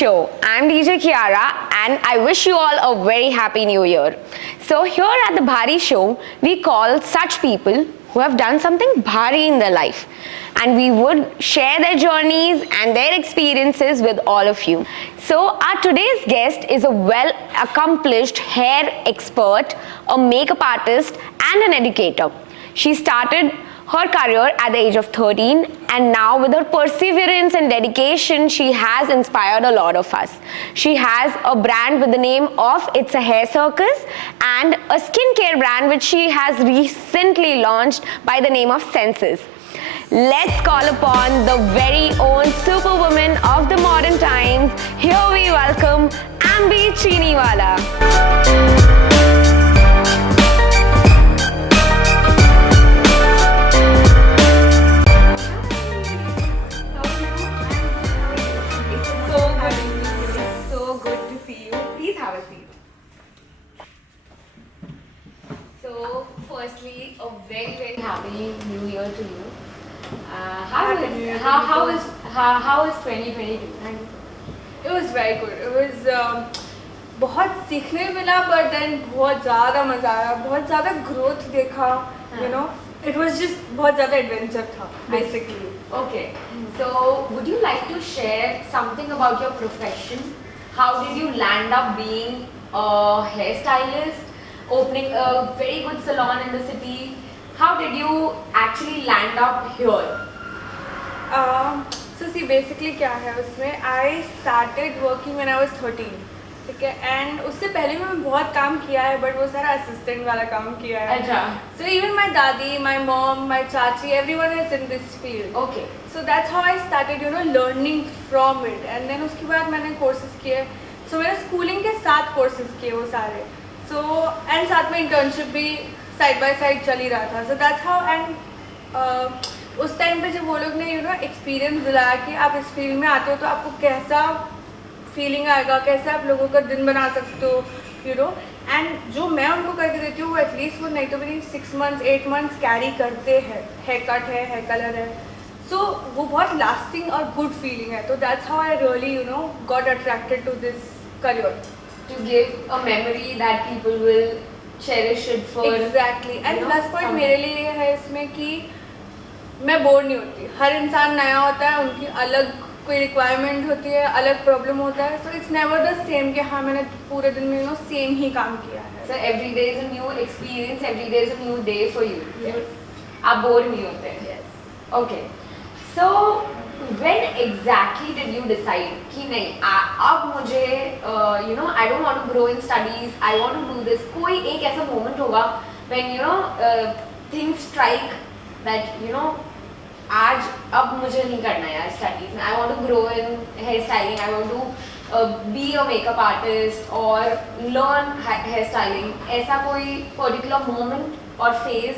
show. I'm DJ Kiara and I wish you all a very happy new year. So here at the Bhari show, we call such people who have done something Bhari in their life, and we would share their journeys and their experiences with all of you. So our today's guest is a well accomplished hair expert, a makeup artist and an educator. She started her career at the age of 13, and now with her perseverance and dedication, she has inspired a lot of us. She has a brand with the name of It's a Hair Circus and a skincare brand which she has recently launched by the name of Senses. Let's call upon the very own superwoman of the modern times. Here we welcome Ambi Chiniwala. So, firstly, a very, very happy New Year to you. How is 2022? It was very good. It was बहुत सीखने मिला, but then बहुत ज़्यादा मज़ा आया, बहुत ज़्यादा growth देखा, you know. It was just बहुत ज़्यादा adventure था, basically. Okay. So, would you like to share something about your profession? How did you land up being a hairstylist, opening a very good salon in the city? How did you actually land up here? So see, basically क्या है उसमें, I started working when I was 13. ठीक है, and उससे पहले मैं बहुत काम किया है, but वो सारा assistant वाला काम किया है. अच्छा. So even my दादी, my mom, my चाची, everyone is in this field. Okay. So that's how I started, you know, learning from it. And then उसके बाद मैंने courses किए. So मैंने schooling के साथ courses किए वो सारे. So and साथ में internship भी side by side चल ही रहा था. So that's how, and उस टाइम पे जब वो लोग ने, you know, experience दिलाया कि आप इस field में आते हो तो आपको कैसा फीलिंग आएगा, कैसे आप लोगों का दिन बना सकते हो, यू नो. एंड जो मैं उनको करके देती हूँ वो एटलीस्ट वो नहीं तो भी 6 months 8 months कैरी करते हैं. हेयर कट है, हेयर कलर है, सो वो बहुत लास्टिंग और गुड फीलिंग है. तो that's how I really, you know, got attracted to this career. To give a memory that people will cherish it for. Exactly. And plus point मेरे लिए ये है इसमें कि मैं बोर नहीं होती. हर इंसान नया होता है, उनकी अलग कोई रिक्वायरमेंट होती है, अलग प्रॉब्लम होता है. So it's never the same कि हाँ मैंने पूरे दिन में, यू नो, सेम ही काम किया है. So every day is a new experience, every day is a new day for you. Yes. आप बोर नहीं होते. Yes. Okay. So when exactly did you decide कि नहीं अब मुझे you know, I don't want to grow in studies, I want to do this. कोई एक ऐसा moment होगा when, you know, things strike that, you know, आज अब मुझे नहीं करना है यार स्टडीज में. I want to grow in hair styling, I want to be a makeup artist और लर्न हेयर स्टाइलिंग. ऐसा कोई पर्टिकुलर मोमेंट और फेज?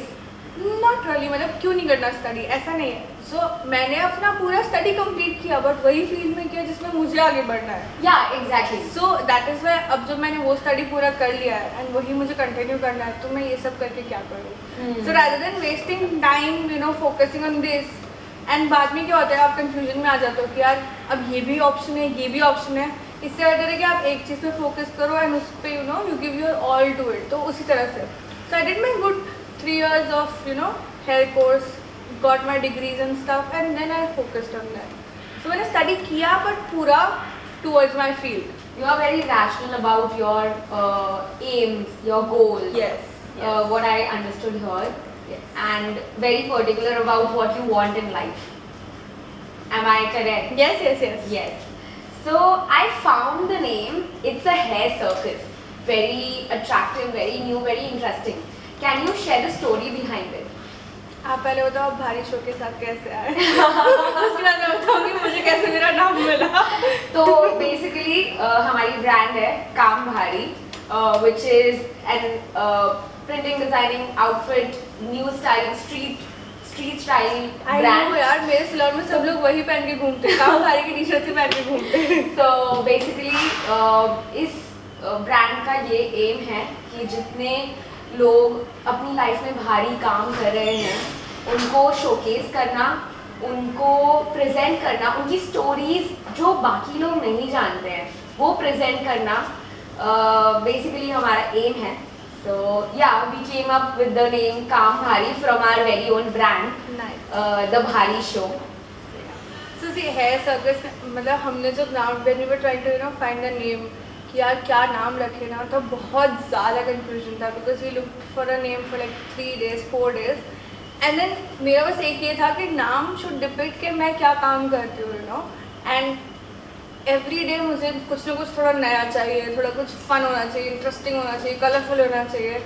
Not really. मतलब क्यों नहीं करना स्टडी, ऐसा नहीं है. सो मैंने अपना पूरा स्टडी कंप्लीट किया, बट वही फील्ड में किया जिसमें मुझे आगे बढ़ना है. या exactly. So that is why अब जब मैंने वो स्टडी पूरा कर लिया है एंड वही मुझे कंटिन्यू करना है, तो मैं ये सब करके क्या करूँ. So rather than wasting time, you know, focusing on this. And बाद में क्या होता है, आप कंफ्यूजन में आ जाते हो कि यार अब ये भी ऑप्शन है, ये भी ऑप्शन है. इससे बेटर है कि आप एक चीज़ पे फोकस करो एंड उस पर, you know, you give your all to it. तो उसी तरह से so I did my good 3 years of, you know, hair course, got my degrees and stuff, and then I focused on that. So मैंने study किया but पूरा towards my field. You are very rational about your aims, your goals. Yes. What I understood here. Yes. And very particular about what you want in life. Am I correct? Yes, yes, yes. Yes. So I found the name It's a Hair Circus. Very attractive, very new, very interesting. Can you share the story behind it? आप पहले बताओ आप भारी show के साथ कैसे आए. उसके बाद मैं बताऊँगी मुझे कैसे मेरा नाम मिला. तो basically हमारी brand है काम भारी, which is an printing, designing, outfit, new styling, street style brand. यार मेरे सैलून में सब लोग वही पहन के घूमते हैं, काम भारी की टी-शर्ट से पहन के घूमते हैं. So basically इस ब्रांड का ये एम है कि जितने लोग अपनी लाइफ में भारी काम कर रहे हैं उनको शोकेस करना, उनको प्रेजेंट करना, उनकी स्टोरीज जो बाकी लोग नहीं जानते हैं वो प्रेजेंट करना बेसिकली हमारा एम है. So yeah, we came up with the name Kam Bhari from our very own brand, the Bhari show. So see, hair circus मतलब हमने जब नाम when we were trying to find the name कि यार क्या नाम रखे ना, तो बहुत ज़्यादा confusion था because we looked for a name for like 3 days 4 days and then मेरा बस एक ये था कि नाम should depict कि मैं क्या काम करती हूँ and एवरी डे मुझे कुछ ना कुछ थोड़ा नया चाहिए, थोड़ा कुछ फन होना चाहिए, इंटरेस्टिंग होना चाहिए, कलरफुल होना चाहिए.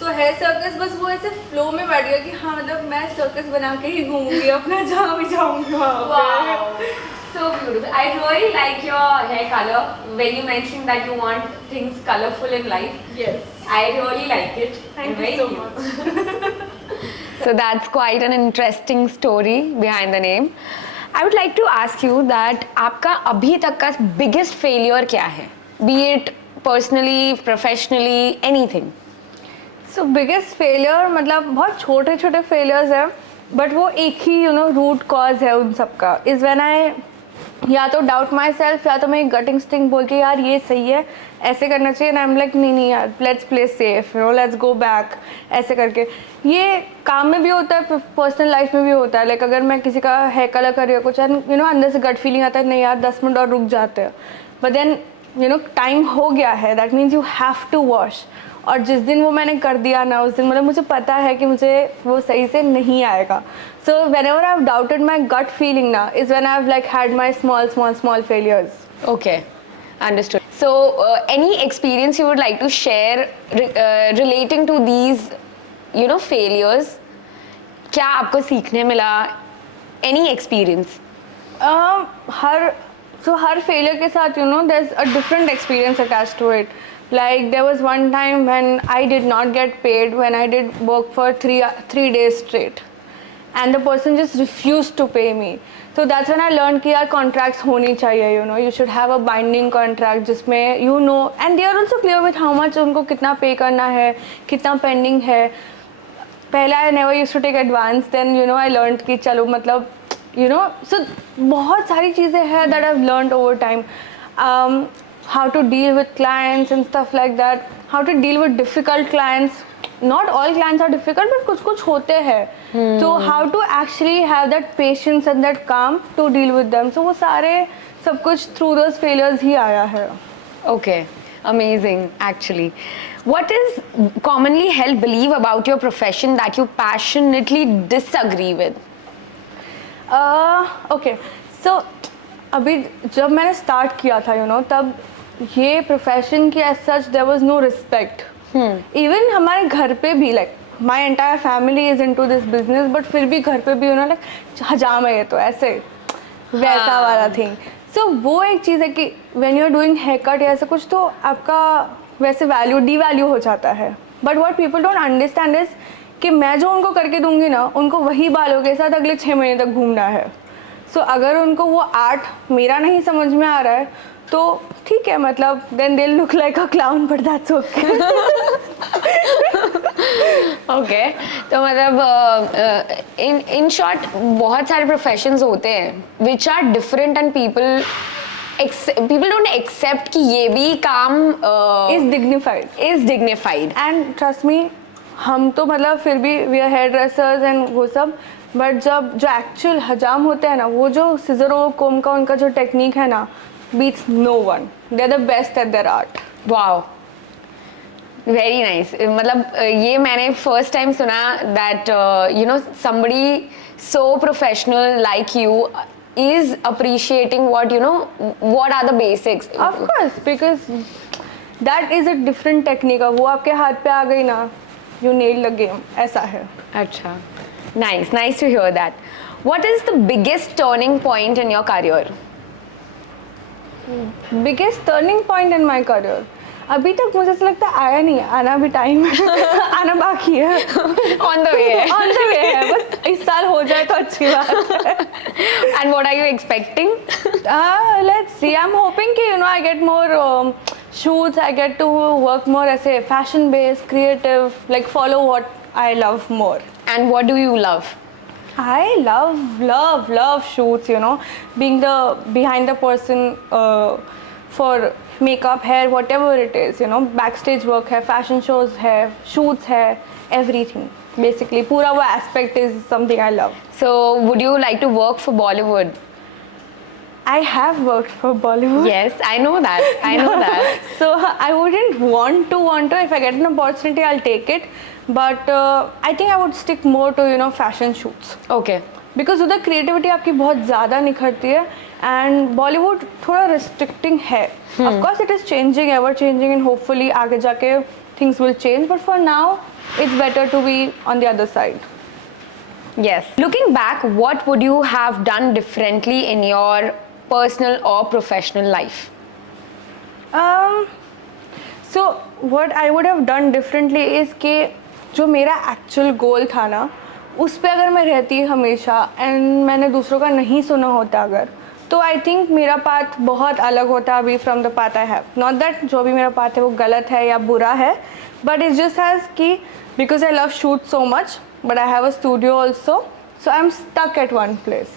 सो है सर्कस बस वो ऐसे फ्लो में बैठ गया कि हाँ मतलब मैं सर्कस बना के ही घूमूंगी अपना जहाँ भी जाऊँगी वहाँ पे. So beautiful. I really like your hair color when you mentioned that you want things colorful in life. Yes. I really like it. Thank you so much. So that's quite an interesting story behind the name. I would like to ask you that आपका अभी तक का biggest failure क्या है? Be it personally, professionally, anything. So biggest failure मतलब बहुत छोटे छोटे failures हैं, but वो एक ही root cause है उन सब का. Is when I या तो डाउट माई सेल्फ या तो मैं गट इंस्टिंक्ट बोलती यार ये सही है ऐसे करना चाहिए ना, आई एम लाइक नहीं यार let's play safe let's go back ऐसे करके. ये काम में भी होता है, पर्सनल लाइफ में भी होता है. लाइक अगर मैं किसी का हेयर कलर कर रही हूँ कुछ अंदर से गट फीलिंग आता है नहीं यार 10 मिनट और रुक जाते हैं, बट देन टाइम हो गया है, that means you have to wash. और जिस दिन वो मैंने कर दिया ना उस दिन मतलब मुझे पता है कि मुझे वो सही से नहीं आएगा. So whenever I have doubted my gut feeling ना is when I have like had my small failures. Okay, understood. So any experience you would like to share relating to these failures? क्या आपको सीखने मिला? Any experience? हर failure के साथ there's a different experience attached to it. Like there was one time when I did not get paid when I did work for 3 days straight, and the person just refused to pay me. So that's when I learned कि यार contracts होनी चाहिए. You should have a binding contract जिसमें and they are also clear with how much उनको कितना pay करना है, कितना pending है. पहले I never used to take advance, then I learned कि चलो मतलब so बहुत सारी चीज़ें हैं that I've learned over time. How to deal with clients and stuff like that, how to deal with difficult clients. Not all clients are difficult, but कुछ होते हैं. So how to actually have that patience and that calm to deal with them. So वो सारे सब कुछ through those failures ही आया है. Okay, amazing actually. What is commonly held belief about your profession that you passionately disagree with? Okay, so अभी जब मैंने start किया था तब ये प्रोफेशन की as such there was no respect. Even हमारे घर पे भी like my entire family is into this business, but फिर भी घर पे भी लाइक हजाम है ये तो ऐसे वैसा वाला थिंग. सो वो एक चीज़ है कि when you are doing hair cut या ऐसा कुछ तो आपका वैसे वैल्यू डी-वैल्यू हो जाता है. But what people don't understand is कि मैं जो उनको करके दूंगी ना उनको वही बालों के साथ अगले 6 महीने तक घूमना है. सो अगर उनको वो आर्ट मेरा नहीं समझ में आ रहा है तो ठीक है, मतलब then they look like a clown, but that's okay. Okay, तो मतलब इन शॉर्ट बहुत सारे प्रोफेशंस होते हैं which are different and people don't accept कि ये भी काम is dignified. And trust me हम तो मतलब फिर भी we are hair dressers and वो सब, बट जब जो एक्चुअल हजाम होते हैं ना वो जो सिजर और कोम का उनका जो टेक्निक है ना beats no one. They're the best at their art. Wow, very nice. मतलब ये मैंने first time सुना that somebody so professional like you is appreciating what are the basics. Of course, because that is a different technique. वो आपके हाथ पे आ गई ना, you nail the game. ऐसा है. अच्छा, nice to hear that. What is the biggest turning point in your career? Biggest turning point in my career अभी तक मुझे ऐसा लगता है आया नहीं है, आना भी टाइम है. आना बाकी है. ऑन द वे है. बस इस साल हो जाए तो अच्छी बात है. And what are you expecting? Let's see, I am hoping कि I get more shoots, I get to work more as a fashion based creative, like follow what I love more. And what do you love? I love shoots, you know, being the behind the person for makeup, hair, whatever it is, you know, backstage work hai, fashion shows hai, shoots hai, everything. Basically, pura wo aspect is something I love. So, would you like to work for Bollywood? I have worked for Bollywood. Yes, I know that. I know that. So I wouldn't want to. If I get an opportunity, I'll take it. But I think I would stick more to, you know, fashion shoots. Okay. Because उधर creativity आपकी बहुत ज़्यादा निखरती है and Bollywood थोड़ा restricting है. Of course it is changing, ever changing, and hopefully आगे जाके things will change. But for now, it's better to be on the other side. Yes. Looking back, what would you have done differently in your personal or professional life? So what I would have done differently is कि जो मेरा actual goal था ना, उस पे अगर मैं रहती हमेशा and मैंने दूसरों का नहीं सुना होता अगर, तो I think मेरा path बहुत अलग होता अभी from the path I have. Not that जो भी मेरा path है वो गलत है या बुरा है, but it just has कि because I love shoot so much, but I have a studio also, so I'm stuck at one place.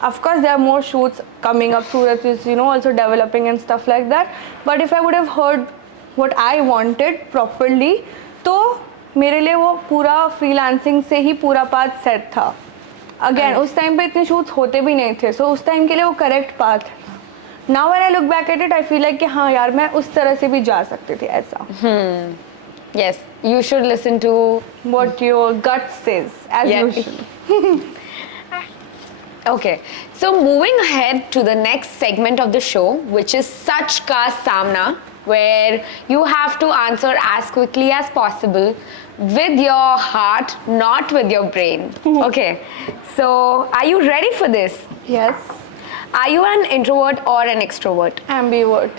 Of course, there are more shoots coming up. Surat is, you know, also developing and stuff like that. But if I would have heard what I wanted properly, तो मेरे लिए वो पूरा freelancing से ही पूरा path set था. Again, उस time पे इतने shoots होते भी नहीं थे. So उस time के लिए वो correct path था. Now when I look back at it, I feel like कि हाँ यार मैं उस तरह से भी जा सकती थी ऐसा. Yes, you should listen to what your gut says as usual. Okay, so moving ahead to the next segment of the show, which is Sach Ka Samna, where you have to answer as quickly as possible with your heart, not with your brain. Okay, so are you ready for this? Yes. Are you an introvert or an extrovert? Ambivert.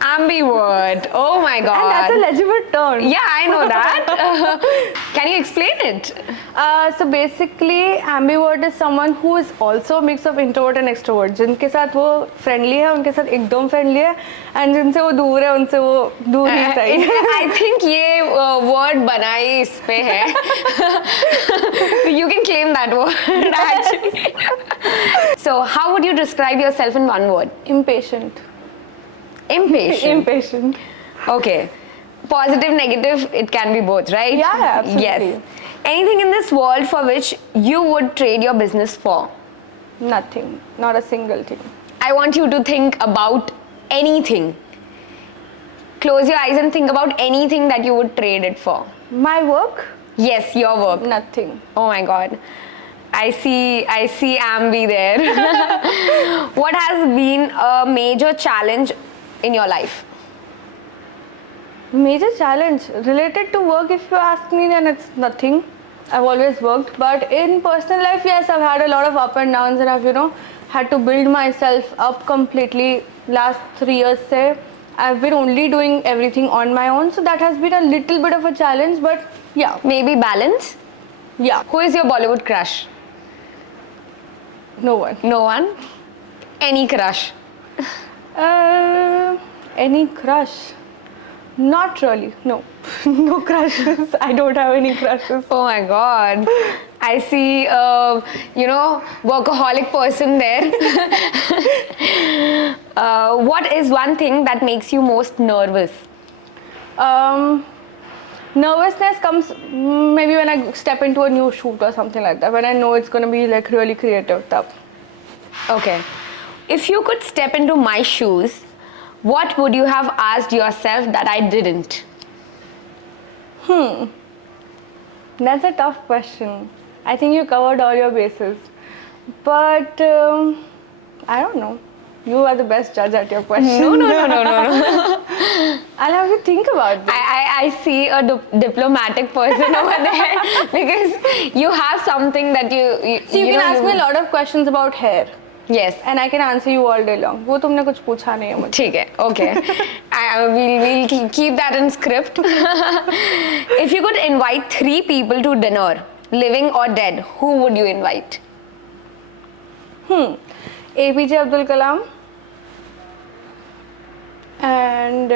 Ambivert. Oh my god. And that's a legitimate term. Yeah, I know that. Can you explain it? So basically, ambivert is someone who is also a mix of introvert and extrovert. जिनके साथ वो friendly है, उनके साथ एकदम friendly है, and जिनसे वो दूर है, उनसे वो दूर ही सही. I think ये word बना ही इस पे है. You can claim that word actually. So, how would you describe yourself in one word? Impatient. Impatient. Impatient. Okay. Positive, negative, it can be both, right? Yeah, absolutely. Yes. Anything in this world for which you would trade your business for? Nothing. Not a single thing. I want you to think about anything. Close your eyes and think about anything that you would trade it for. My work? Yes, your work. Nothing. Oh my god. I see Ambi there. What has been a major challenge in your life? Major challenge related to work, if you ask me, then it's nothing. I've always worked, but in personal life, yes, I've had a lot of up and downs, and I've, you know, had to build myself up completely. Last 3 years say I've been only doing everything on my own, so that has been a little bit of a challenge, but yeah. Maybe balance? Yeah. Who is your Bollywood crush? No one. No one? Any crush? Any crush? Not really, no. No crushes. I don't have any crushes. Oh my god. I see you know, workaholic person there. What is one thing that makes you most nervous? Nervousness comes maybe when I step into a new shoot or something like that, when I know it's going to be like really creative stuff. Okay. If you could step into my shoes, what would you have asked yourself that I didn't? That's a tough question. I think you covered all your bases. But I don't know. You are the best judge at your question. No. I'll have to think about this. I see a diplomatic person over there because you have something that you can ask me a lot of questions about hair. Yes. And I can answer you all day long. वो तुमने कुछ पूछा नहीं है मुझे. ठीक है, okay. We'll keep that in script. If you could invite 3 people to dinner, living or dead, who would you invite? APJ Abdul Kalam. And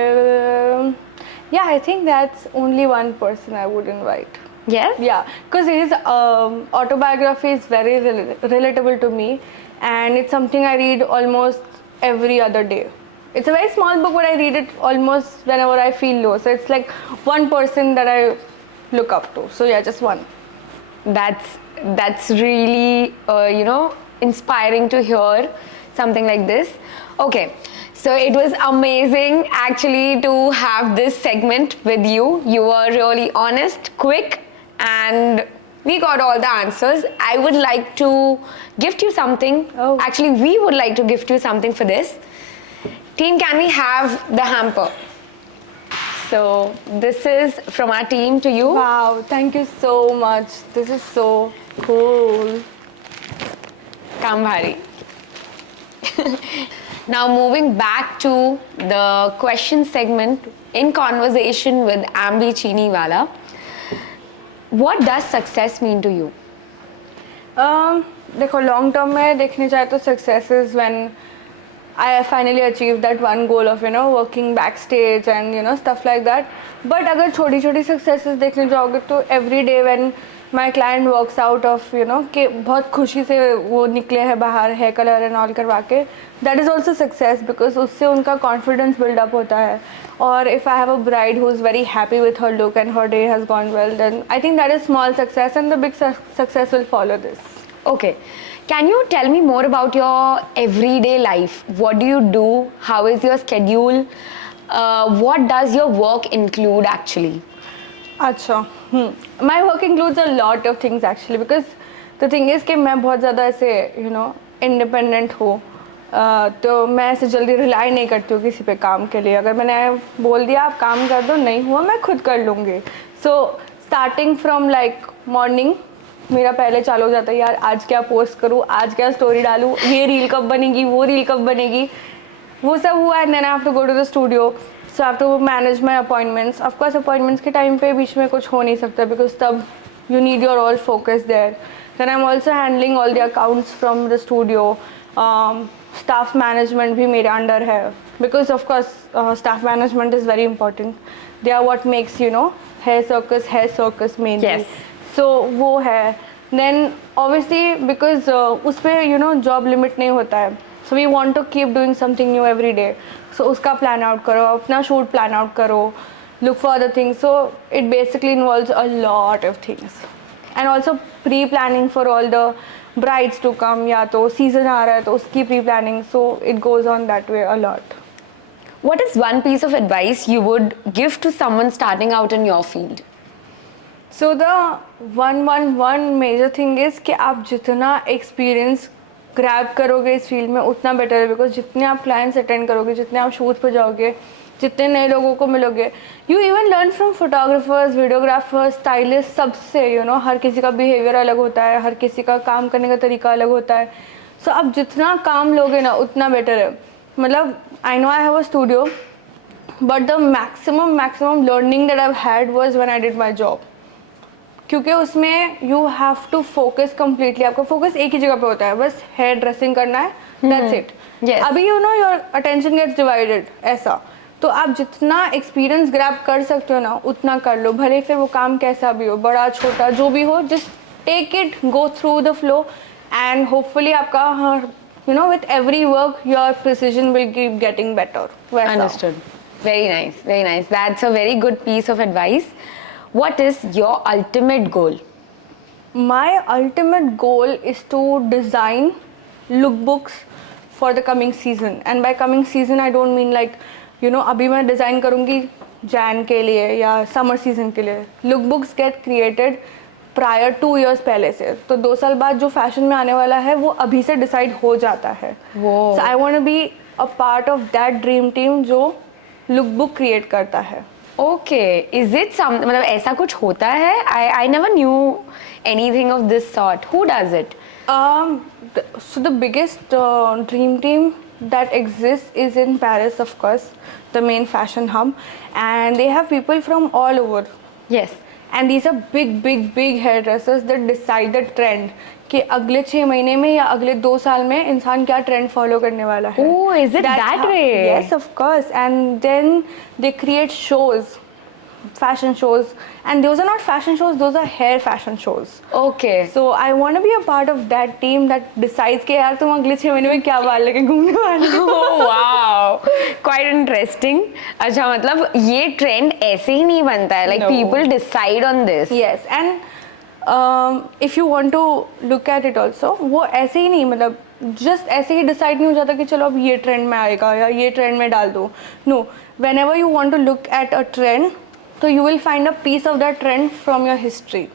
yeah, I think that's only one person I would invite. Yes? Yeah, because his autobiography is very relatable to me, and it's something I read almost every other day. It's a very small book, but I read it almost whenever I feel low. So it's like one person that I look up to. So yeah, just one. That's really inspiring to hear something like this. Okay, so it was amazing actually to have this segment with you. You were really honest, quick, and we got all the answers. I would like to gift you something. Oh. Actually, we would like to gift you something for this. Team, can we have the hamper? So this is from our team to you. Wow, thank you so much. This is so cool. Come, Bhari. Now moving back to the question segment in conversation with Ambi Chiniwala. What does success mean to you? देखो long term में देखने जाए तो success is when I finally achieved that one goal of working backstage and stuff like that. But अगर छोटी छोटी successes देखने जाओगे तो every day when my client walks out of कि बहुत खुशी से वो निकले हैं बाहर hair color and all करवा के, that is also success because उससे उनका confidence build up होता है. Or if I have a bride who is very happy with her look and her day has gone well, then I think that is small success and the big success will follow this. Okay. Can you tell me more about your everyday life? What do you do? How is your schedule? What does your work include actually? अच्छा my work includes a lot of things actually because the thing is कि मैं बहुत ज़्यादा ऐसे independent हूँ. तो मैं ऐसे जल्दी रिलाई नहीं करती हूँ किसी पे काम के लिए. अगर मैंने बोल दिया आप काम कर दो, नहीं हुआ मैं खुद कर लूँगी. So starting from like morning मेरा पहले चालू हो जाता है यार आज क्या पोस्ट करूँ, आज क्या स्टोरी डालूँ, ये रील कब बनेगी, वो रील कब बनेगी, वो सब हुआ. And then I have to go to the studio, so I have to manage my appointments. Of course appointments के टाइम पे बीच में कुछ हो नहीं सकता because then you need your all focus there. Then I am also handling all the accounts from the studio. Staff management भी मेरे अंडर है because of course staff management is very important. They are what makes hair circus mainly. So वो है. Then obviously because उस पर job limit नहीं होता है. So we want to keep doing something new every day. So उसका plan out करो, अपना शूट प्लान आउट करो, look for other things. So it basically involves a lot of things and also pre planning for all the brides to come. या तो season आ रहा है तो उसकी pre planning. So it goes on that way a lot. What is one piece of advice you would give to someone starting out in your field? So the one major thing is कि आप जितना experience grab करोगे इस field में उतना better है. Because जितने आप क्लाइंट्स अटेंड करोगे, जितने आप शूट पर जाओगे, जितने नए लोगों को मिलोगे, you even learn from photographers, videographers, stylist, सबसे हर किसी का बिहेवियर अलग होता है, हर किसी का काम करने का तरीका अलग होता है. सो आप जितना काम लोगे ना उतना बेटर है. मतलब I know I have a studio but the maximum learning that I had was when I did my job. क्योंकि उसमें you have to focus completely. आपका फोकस एक ही जगह पे होता है, बस हेयर ड्रेसिंग करना है, दैट्स इट. अभी योर अटेंशन गेट्स डिवाइडेड ऐसा. तो आप जितना एक्सपीरियंस ग्रैब कर सकते हो ना उतना कर लो, भले फिर वो काम कैसा भी हो, बड़ा छोटा जो भी हो, just take it, go through the flow and hopefully आपका with every work your precision will keep getting better. Understood. Very nice, very nice. That's a very good piece of advice. What is your ultimate goal? My ultimate goal is to design lookbooks for the coming season. And by coming season I don't mean like अभी मैं design करूँगी जैन के लिए या summer season के लिए. lookbooks get created prior 2 years पहले से. तो 2 साल बाद जो फैशन में आने वाला है वो अभी से डिसाइड हो जाता है. So I want to be a part of that dream team जो लुक बुक क्रिएट करता है. ओके, इज इट सम मतलब ऐसा कुछ होता है? I never knew anything of this sort. Who does it? So the biggest dream team that exists is in Paris, of course, the main fashion hub, and they have people from all over. Yes. And these are big hairdressers that decide the trend कि अगले 6 महीने में या अगले 2 साल में इंसान क्या ट्रेंड फॉलो करने वाला है. Oh, is it that way? Yes, of course. And then they create shows fashion shows, and those are not fashion shows, those are hair fashion shows. Okay. So I want to be a part of that team that decides कि यार तुम अगले 6 महीने में क्या बाल लेके घूमने वाले हो. Oh wow, quite interesting. अच्छा मतलब ये ट्रेंड ऐसे ही नहीं बनता है. Like No. people decide on this. Yes, and if you want to look at it also, वो ऐसे ही नहीं मतलब just ऐसे ही decide नहीं हो जाता कि चलो अब ये ट्रेंड में आएगा या ये ट्रेंड में डाल दो. No, whenever you want to look at a trend, so you will find a piece of that trend from your history.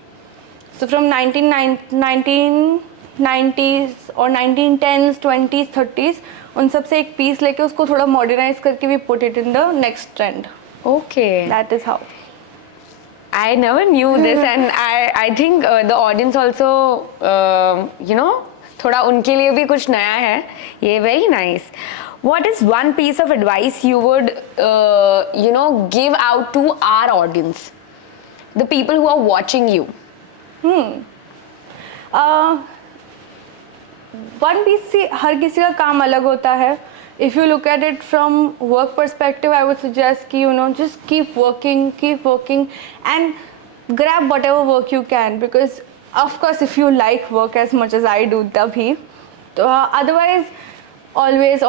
So from 1990s or 1910s, 20s, 30s, उन सब से एक piece लेके उसको थोड़ा modernize करके we put it in the next trend. Okay. That is how. I never knew this, and I think the audience also, you know, थोड़ा उनके लिए भी कुछ नया है. ये very nice. What is one piece of advice you would, you know, give out to our audience, the people who are watching you? One piece से हर किसी का काम अलग होता है. If you look at it from work perspective, I would suggest कि you know just keep working and grab whatever work you can, because of course if you like work as much as I do तभी तो otherwise always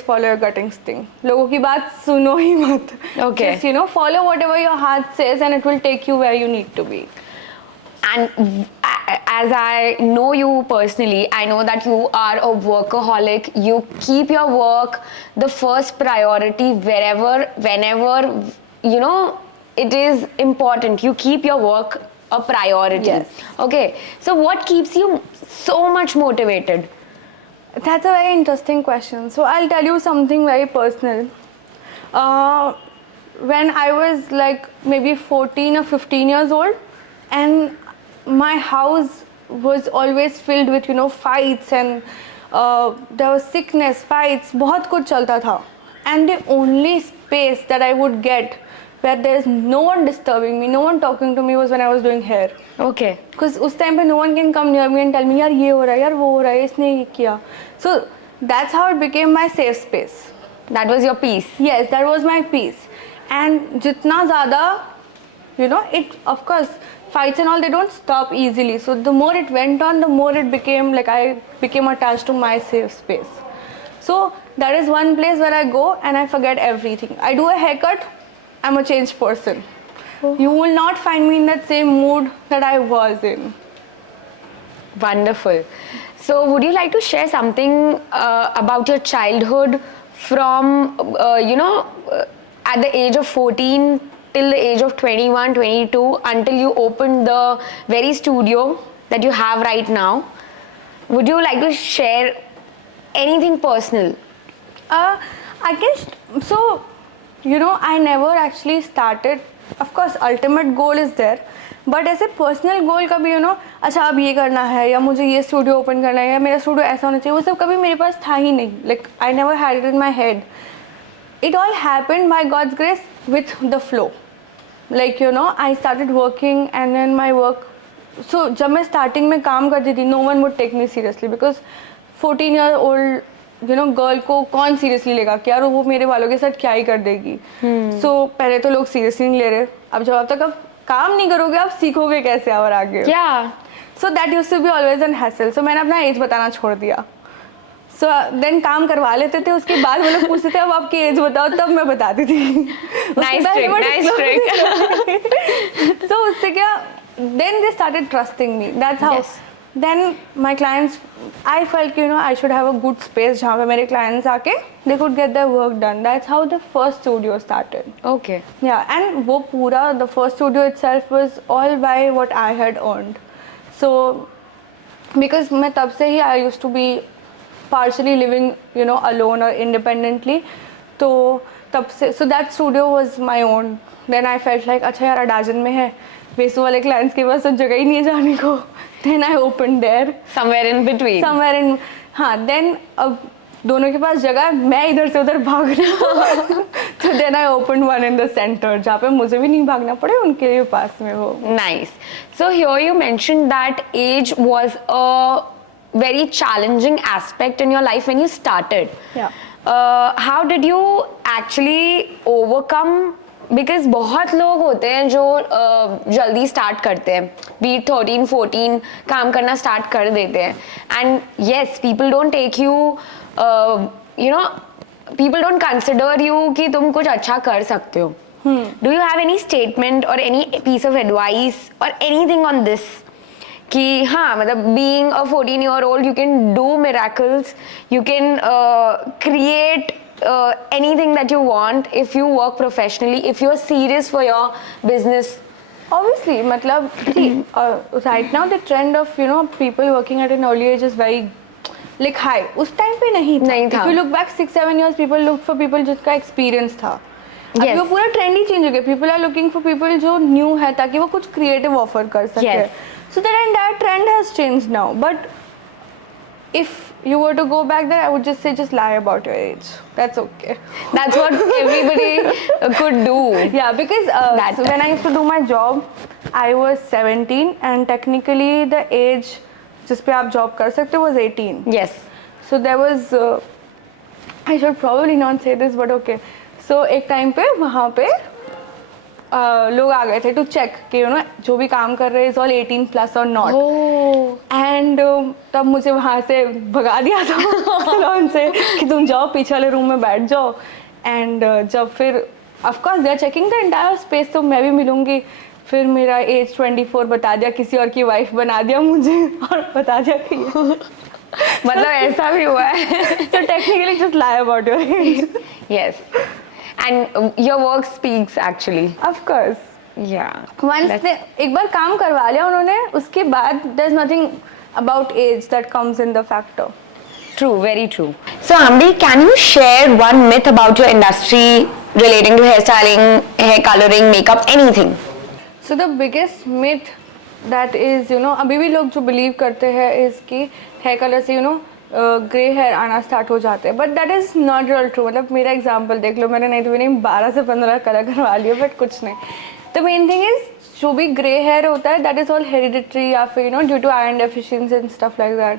follow your gut instinct. लोगों की बात सुनो ही मत. Okay. Just you know follow whatever your heart says and it will take you where you need to be. And as I know you personally, I know that you are a workaholic. You keep your work the first priority whenever, you know, it is important. You keep your work a priority. Yes. Okay. So what keeps you so much motivated? That's a very interesting question. So I'll tell you something very personal. When I was like maybe 14 or 15 years old, and my house was always filled with, you know, fights, and there was sickness, fights, बहुत कुछ चलता था. And the only space that I would get where there is no one disturbing me, no one talking to me, was when I was doing hair. Okay. Because उस time पे no one can come near me and tell me यार ये हो रहा है, यार वो हो रहा है, इसने ये किया. So that's how it became my safe space. That was your peace. Yes, that was my peace. And जितना ज़्यादा, you know, it of course fights and all, they don't stop easily. So the more it went on, the more it became like I became attached to my safe space. So that is one place where I go and I forget everything. I do a haircut, I'm a changed person. Oh. You will not find me in that same mood that I was in. Wonderful. So would you like to share something about your childhood from, you know, at the age of 14 till the age of 21, 22, until you opened the very studio that you have right now? Would you like to share anything personal? I guess, so, you know, I never actually started. Of course, ultimate goal is there. But ऐसे personal goal कभी you know अच्छा अब ये करना है या मुझे ये स्टूडियो ओपन करना है या मेरा स्टूडियो ऐसा होना चाहिए, वो सब कभी मेरे पास था ही नहीं. Like I never had it in my head. It all happened by god's grace with the flow. Like you know I started working and then my work. So जब मैं स्टार्टिंग में काम करती थी, no one would take me seriously, because 14 year old you know girl को कौन seriously लेगा कि यार वो मेरे वालों के साथ क्या ही कर देगी. सो पहले तो लोग सीरियसली नहीं ले रहे. अब जब तक अब काम नहीं करोगे आप सीखोगे कैसे और आगे. So that used to be always an hassle. So मैंने अपना एज बताना छोड़ दिया. सो देन काम करवा लेते थे, उसके बाद वो लोग पूछते थे अब आपकी एज बताओ, तब मैं बताती थी. सो उससे क्या, then they started trusting me. That's how. Then my clients, I felt you know I should have a good space जहाँ पे मेरे clients आके they could get their work done. That's how the first studio started. Okay. Yeah, and वो पूरा the first studio itself was all by what I had earned. So because मैं तब से ही I used to be partially living you know alone or independently. तो तब से so that studio was my own. Then I felt like अच्छा यार अडाजन में है, वेसू वाले clients के पास तो जगह ही नहीं है जाने को. Then I opened there. Somewhere in between. Somewhere in, हाँ. Then अब दोनों के पास जगह, मैं इधर से उधर भाग रहा हूँ. तो then I opened one in the center, जहाँ पे मुझे भी नहीं भागना पड़े, उनके लिए पास में हो. Nice. So here you mentioned that age was a very challenging aspect in your life when you started. Yeah. How did you actually overcome because बहुत लोग होते हैं जो जल्दी स्टार्ट करते हैं, बी 13-14 काम करना स्टार्ट कर देते हैं, and yes people don't take you you know people don't consider you कि तुम कुछ अच्छा कर सकते हो. Do you have any statement और एनी पीस ऑफ एडवाइस और एनीथिंग ऑन दिस कि हाँ मतलब being a 14-year-old you can do miracles, you can create anything that you want if you work professionally, if you are serious for your business. Obviously, मतलब see, right now the trend of people working at an early age is very like high. उस time पे नहीं था. If you look back 6-7 years, people looked for people जिसका experience था. Yes. अभी वो पूरा ट्रेंड ही चेंज हो गया. People are looking for people जो न्यू है ताकि वो कुछ क्रिएटिव ऑफर कर सके. Yes. So that entire trend has changed now. But if you were to go back there, I would just say just lie about your age. That's okay. That's what everybody could do. Yeah, because so when I used to do my job, I was 17 and technically the age जिस पे आप job कर सकते हो was 18. Yes. So there was I should probably not say this but okay. So एक time पे वहाँ पे लोग आ गए थे टू चेक कि जो भी काम कर रहे हैं इज ऑल 18+ और नॉट. एंड तब मुझे वहाँ से भगा दिया था सैलून से कि तुम जाओ पीछे वाले रूम में बैठ जाओ. एंड जब फिर of course they are checking the entire space तो मैं भी मिलूंगी. फिर मेरा एज 24 बता दिया, किसी और की वाइफ बना दिया मुझे और बता दिया कि मतलब ऐसा भी हुआ है. So technically just lie about your age. Yes. And your work speaks actually. Of course. Yeah. Once they एक बार काम करवा लिया उन्होंने, उसके बाद there's nothing about age that comes in the factor. True, very true. So Ambi, can you share one myth about your industry relating to hairstyling, hair coloring, makeup, anything? So the biggest myth that is अभी भी लोग जो believe करते हैं is कि hair color से grey hair आना start हो जाते हैं. But that is not real true. मतलब मेरा एग्जांपल देख लो, मैंने नहीं तो मैंने 12 से 15 कलर करवा लिया बट कुछ नहीं. द मेन थिंग इज जो भी ग्रे हेयर होता है दैट इज़ ऑल हेरिडिटरी या फिर due to iron deficiency and stuff like that.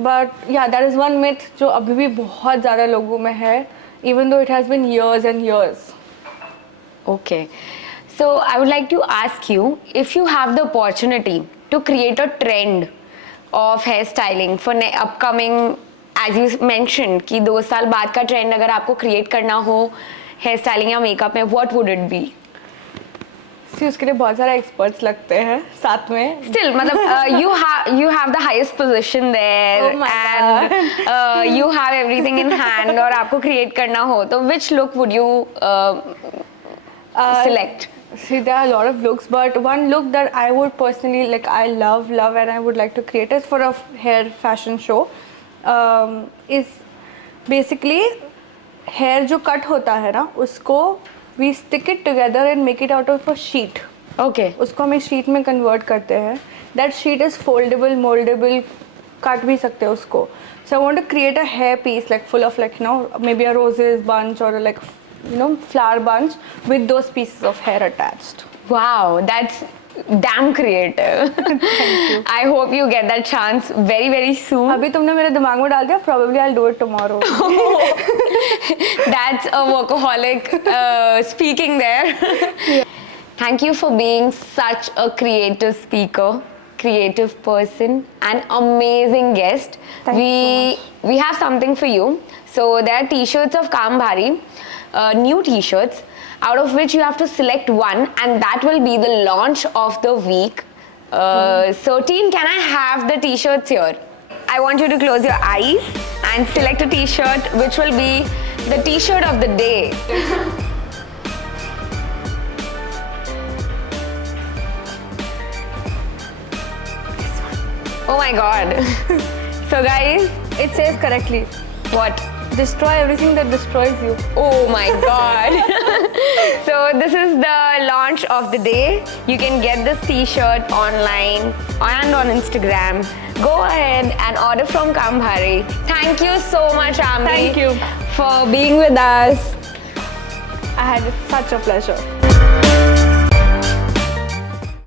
But या दैट इज़ वन मिथ जो अभी भी बहुत ज़्यादा लोगों में है, even though it has been years and years. Okay. So I would like to ask you, if you have the opportunity to create a trend of hairstyling for upcoming, as you mentioned कि 2 साल बाद का trend अगर आपको create करना हो hair styling या makeup में, what would it be? उसके लिए बहुत सारे एक्सपर्ट्स लगते हैं साथ में. Still मतलब you have the highest position there. Oh my and you have everything in hand और आपको क्रिएट करना हो तो which look would you select? See, there are a lot of looks, but one look that I would personally like, I love and I would like to create is for a hair fashion show. Is basically hair जो cut होता है ना, उसको we stick it together and make it out of a sheet. Okay. उसको हम एक sheet में convert करते हैं. That sheet is foldable, moldable, काट भी सकते हैं उसको. So I want to create a hair piece like full of like maybe a roses bunch or like flower bunch with those pieces of hair attached. Wow, that's damn creative. Thank you. I hope you get that chance very, very soon. अभी तुमने मेरे दिमाग में डाल दिया. Probably I'll do it tomorrow. That's a workaholic speaking there. Yeah. Thank you for being such a creative speaker, creative person, and amazing guest. Thank you so much. We have something for you. So there are t-shirts of Bhari, new t-shirts, out of which you have to select one, and that will be the launch of the week. So team, can I have the t-shirts here? I want you to close your eyes and select a t-shirt which will be the t-shirt of the day. Oh my god. So guys, It says correctly. what? Destroy everything that destroys you. Oh my god. So this is the launch of the day. You can get this t-shirt online and on Instagram. Go ahead and order from Bhari. Thank you so much, Ambi. Thank you for being with us. I had such a pleasure.